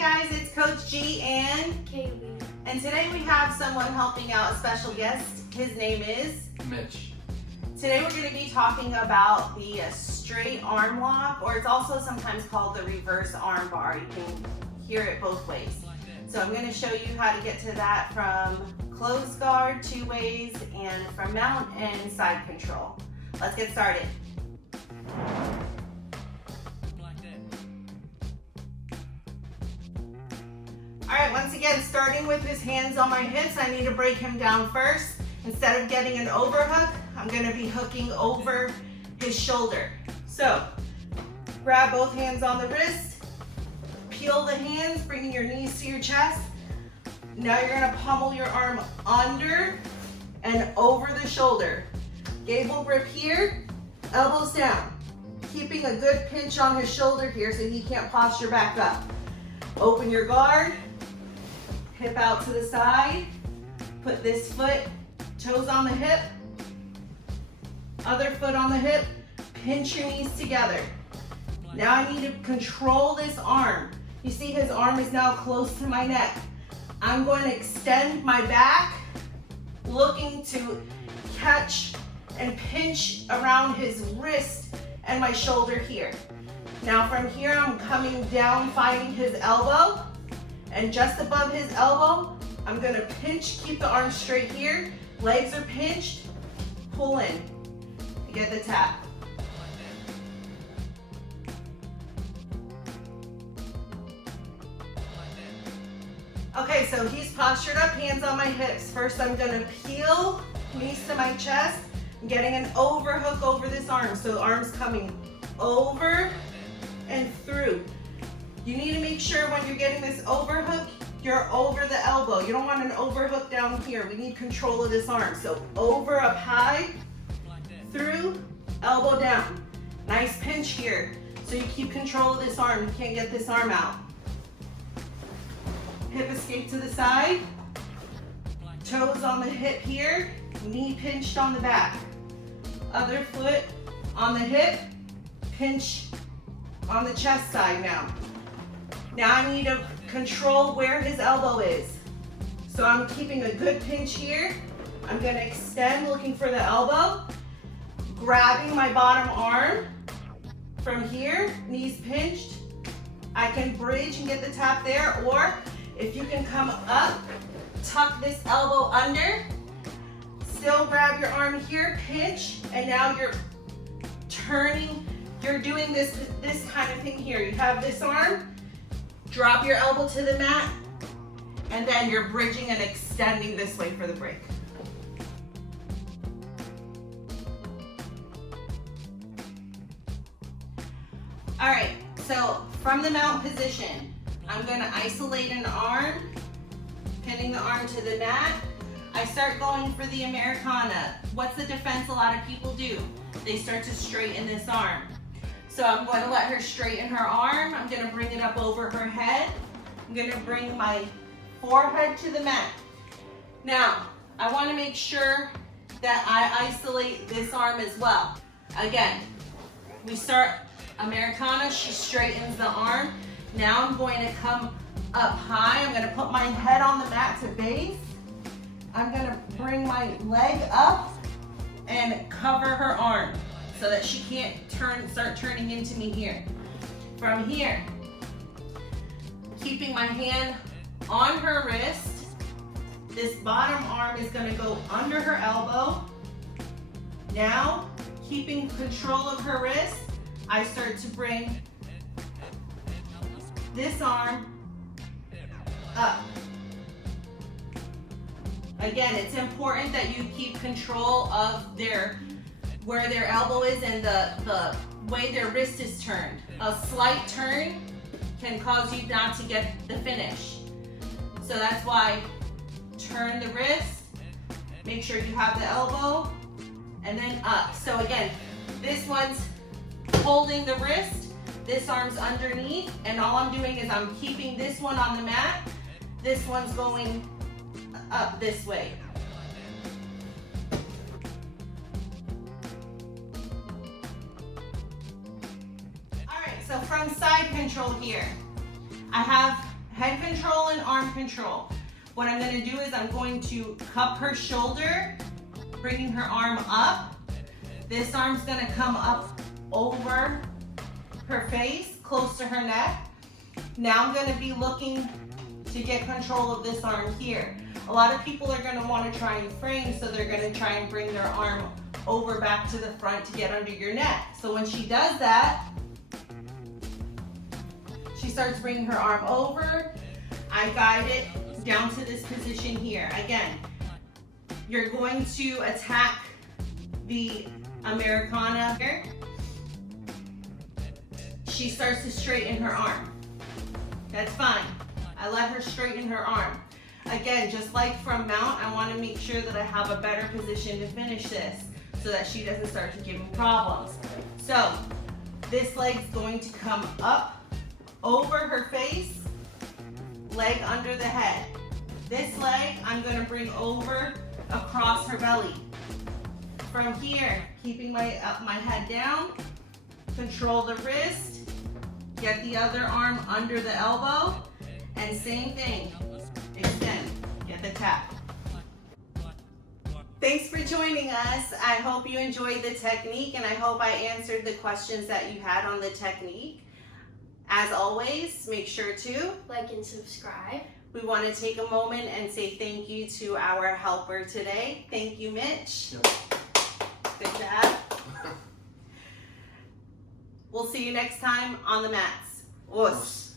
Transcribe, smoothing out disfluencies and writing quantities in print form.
guys, it's Coach G and Kaylee. And today we have someone helping out, a special guest. His name is Mitch. Today we're going to be talking about the straight arm lock, or it's also sometimes called the reverse arm bar. You can hear it both ways. So I'm going to show you how to get to that from close guard, two ways, and from mount and side control. Let's get started. All right, once again, starting with his hands on my hips, I need to break him down first. Instead of getting an overhook, I'm gonna be hooking over his shoulder. So, grab both hands on the wrist, peel the hands, bringing your knees to your chest. Now you're gonna pummel your arm under and over the shoulder. Gable grip here, elbows down. Keeping a good pinch on his shoulder here so he can't posture back up. Open your guard. Hip out to the side, put this foot, toes on the hip, other foot on the hip, pinch your knees together. Now I need to control this arm. You see his arm is now close to my neck. I'm going to extend my back, looking to catch and pinch around his wrist and my shoulder here. Now from here, I'm coming down, finding his elbow. And just above his elbow, I'm gonna pinch, keep the arm straight here. Legs are pinched, pull in. You get the tap. Okay, so he's postured up, hands on my hips. First, I'm gonna peel, knees to my chest. I'm getting an overhook over this arm. So arms coming over and through. You need to make sure when you're getting this overhook, you're over the elbow. You don't want an overhook down here. We need control of this arm. So over, up high, through, elbow down. Nice pinch here. So you keep control of this arm. You can't get this arm out. Hip escape to the side. Toes on the hip here. Knee pinched on the back. Other foot on the hip. Pinch on the chest side now. Now I need to control where his elbow is. So I'm keeping a good pinch here. I'm gonna extend, looking for the elbow, grabbing my bottom arm from here, knees pinched. I can bridge and get the tap there, or if you can come up, tuck this elbow under, still grab your arm here, pinch, and now you're turning, you're doing this kind of thing here. You have this arm, drop your elbow to the mat, and then you're bridging and extending this way for the break. All right, so from the mount position, I'm gonna isolate an arm, pinning the arm to the mat. I start going for the Americana. What's the defense a lot of people do? They start to straighten this arm. So I'm going to let her straighten her arm. I'm going to bring it up over her head. I'm going to bring my forehead to the mat. Now, I want to make sure that I isolate this arm as well. Again, we start Americana, she straightens the arm. Now I'm going to come up high. I'm going to put my head on the mat to base. I'm going to bring my leg up and cover her arm, so that she can't start turning into me here. From here, keeping my hand on her wrist, this bottom arm is gonna go under her elbow. Now, keeping control of her wrist, I start to bring this arm up. Again, it's important that you keep control of where their elbow is and the way their wrist is turned. A slight turn can cause you not to get the finish. So that's why turn the wrist, make sure you have the elbow, and then up. So again, this one's holding the wrist, this arm's underneath, and all I'm doing is I'm keeping this one on the mat, this one's going up this way. So from side control here, I have head control and arm control. What I'm gonna do is I'm going to cup her shoulder, bringing her arm up. This arm's gonna come up over her face, close to her neck. Now I'm gonna be looking to get control of this arm here. A lot of people are gonna wanna try and frame, so they're gonna try and bring their arm over back to the front to get under your neck. So when she does that, she starts bringing her arm over. I guide it down to this position here. Again, you're going to attack the Americana here. She starts to straighten her arm. That's fine. I let her straighten her arm. Again, just like from mount, I want to make sure that I have a better position to finish this so that she doesn't start to give me problems. So this leg's going to come up over her face, leg under the head. This leg I'm going to bring over across her belly. From here, keeping my head down, control the wrist, get the other arm under the elbow, and same thing, extend, get the tap. Thanks for joining us. I hope you enjoyed the technique, and I hope I answered the questions that you had on the technique. As always, make sure to like and subscribe. We want to take a moment and say thank you to our helper today. Thank you, Mitch. Yep. Good job. We'll see you next time on the mats. Us.